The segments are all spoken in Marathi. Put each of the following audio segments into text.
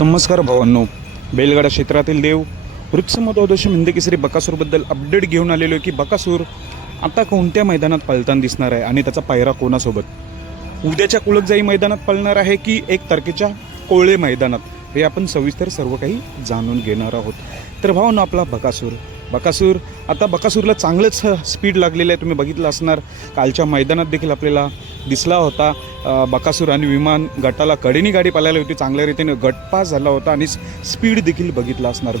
नमस्कार भावांनो, बैलगाडा क्षेत्रातील देव वृक्षमधोदश हिंदकेसरी बकासूरबद्दल अपडेट घेऊन आलेलो आहे की बकासूर आता कोणत्या मैदानात पळताना दिसणार आहे आणि त्याचा पायरा कोणासोबत. उद्याच्या कुळकजाई मैदानात पळणार आहे की 1 तारखेच्या कोळे मैदानात, हे आपण सविस्तर सर्व काही जाणून घेणार आहोत. तर भावांनो, आपला बकासूर आता बकासूरला चांगलंच स्पीड लागलेलं आहे. तुम्ही बघितलं असणार, कालच्या मैदानात देखील आपल्याला दिसला होता. बकासूर आणि विमान गटाला कडेनी गाडी पळाली होती, चांगल्या रीतीने गटपास झाला होता आणि स्पीड देखील बघितला असणार.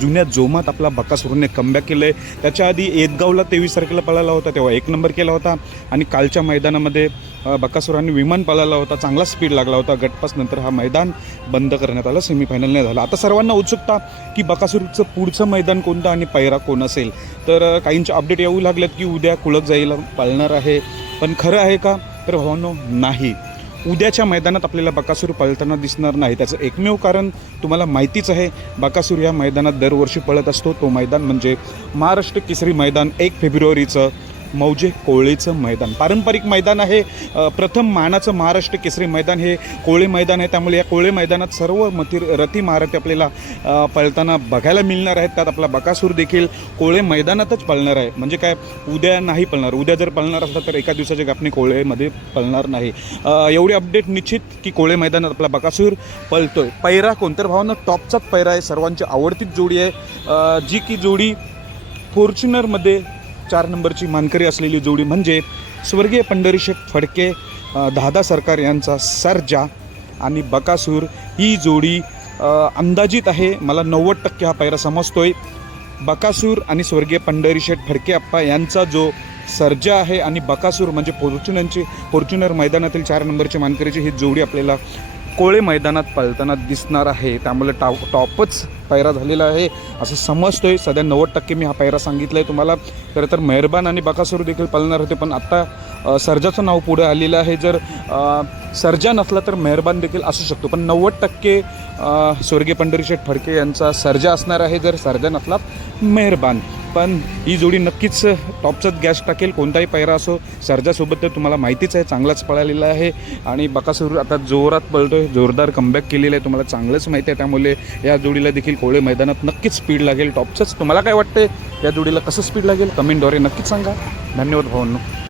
जुन्या जोमात आपला बकासूरने कमबॅक केलं आहे. त्याच्या आधी एदगावला 23 तारखेला पळाला होता, तेव्हा 1 नंबर केला होता. आणि कालच्या मैदानामध्ये बकासूरांनी विमान पळाला होता, चांगला स्पीड लागला होता. गटपास नंतर हा मैदान बंद करण्यात आला, सेमीफायनल नाही झाला. आता सर्वांना उत्सुकता की बकासूरचं पुढचं मैदान कोणतं आणि पैरा कोण असेल. तर काहींचे अपडेट येऊ लागलेत की उद्या कुळकजाईला पळणार आहे, पण खरं आहे का? तर भावांनो, नाही. उद्याच्या मैदानात आपल्याला बकासूर पळताना दिसणार नाही. त्याचं एकमेव कारण तुम्हाला माहितीच आहे. बकासूर या मैदानात दरवर्षी पळत असतो. तो मैदान म्हणजे महाराष्ट्र केसरी मैदान, 1 फेब्रुवारीचं मौजे कोळेचं मैदान. पारंपरिक मैदान आहे. प्रथम मानाचं महाराष्ट्र केसरी मैदान हे कोळे मैदान आहे. त्यामुळे या कोळे मैदानात सर्व रथी महारथी आपल्याला पळताना बघायला मिळणार आहेत. त्यात आपला बकासूर देखील कोळे मैदानातच पळणार आहे. म्हणजे काय, उद्या नाही पळणार. उद्या जर पळणार असला तर एका दिवसाच्या गॅपने कोळेमध्ये पळणार नाही. एवढी अपडेट निश्चित की कोळे मैदानात आपला बकासूर पळतोय. पैरा कोणत्या भावानं टॉपचाच पैरा आहे, सर्वांची आवडतीच जोडी आहे. जी की जोडी फॉर्च्युनरमध्ये 4 नंबरची मानकरी असलेली जोडी म्हणजे स्वर्गीय पंढरीशेठ फडके, दादा सरकार यांचा सर्जा आणि बकासूर. ही जोडी अंदाजित आहे, मला 90% हा पैरा समजतोय. बकासूर आणि स्वर्गीय पंढरीशेठ फडके अप्पा यांचा जो सर्जा आहे आणि बकासूर म्हणजे फॉर्च्युनर मैदानातील 4 नंबरची मानकरीची ही जोडी आपल्याला कोळे मैदानात पळताना दिसणार आहे. त्यामुळे टॉपच पैरा झालेला आहे असं समजतोय. सध्या 90% मी हा पैरा सांगितला आहे तुम्हाला. तर मेहरबान आणि बकासूर देखील पळणार होते, पण आत्ता सर्जाचं नाव पुढे आलेलं आहे. जर सर्जा नसला तर मेहरबान देखील असू शकतो, पण 90% स्वर्गीय पंढरीशेठ फडके यांचा सर्जा असणार आहे. जर सर्जा नसला मेहरबान. पण ही जोडी नक्कीच टॉपचाच गॅस टाकेल, कोणताही पैरा असो. सर्जासोबत तर तुम्हाला माहितीच आहे, चांगलाच पळालेला आहे. आणि बकासूर आता जोरात पळतोय, जोरदार कमबॅक केलेलं आहे, तुम्हाला चांगलंच माहिती आहे. त्यामुळे या जोडीला देखील कोळे मैदानात नक्कीच स्पीड लागेल, टॉपचंच. तुम्हाला काय वाटते, या जोडीला कसं स्पीड लागेल कमेंटद्वारे नक्कीच सांगा. धन्यवाद भावांनो.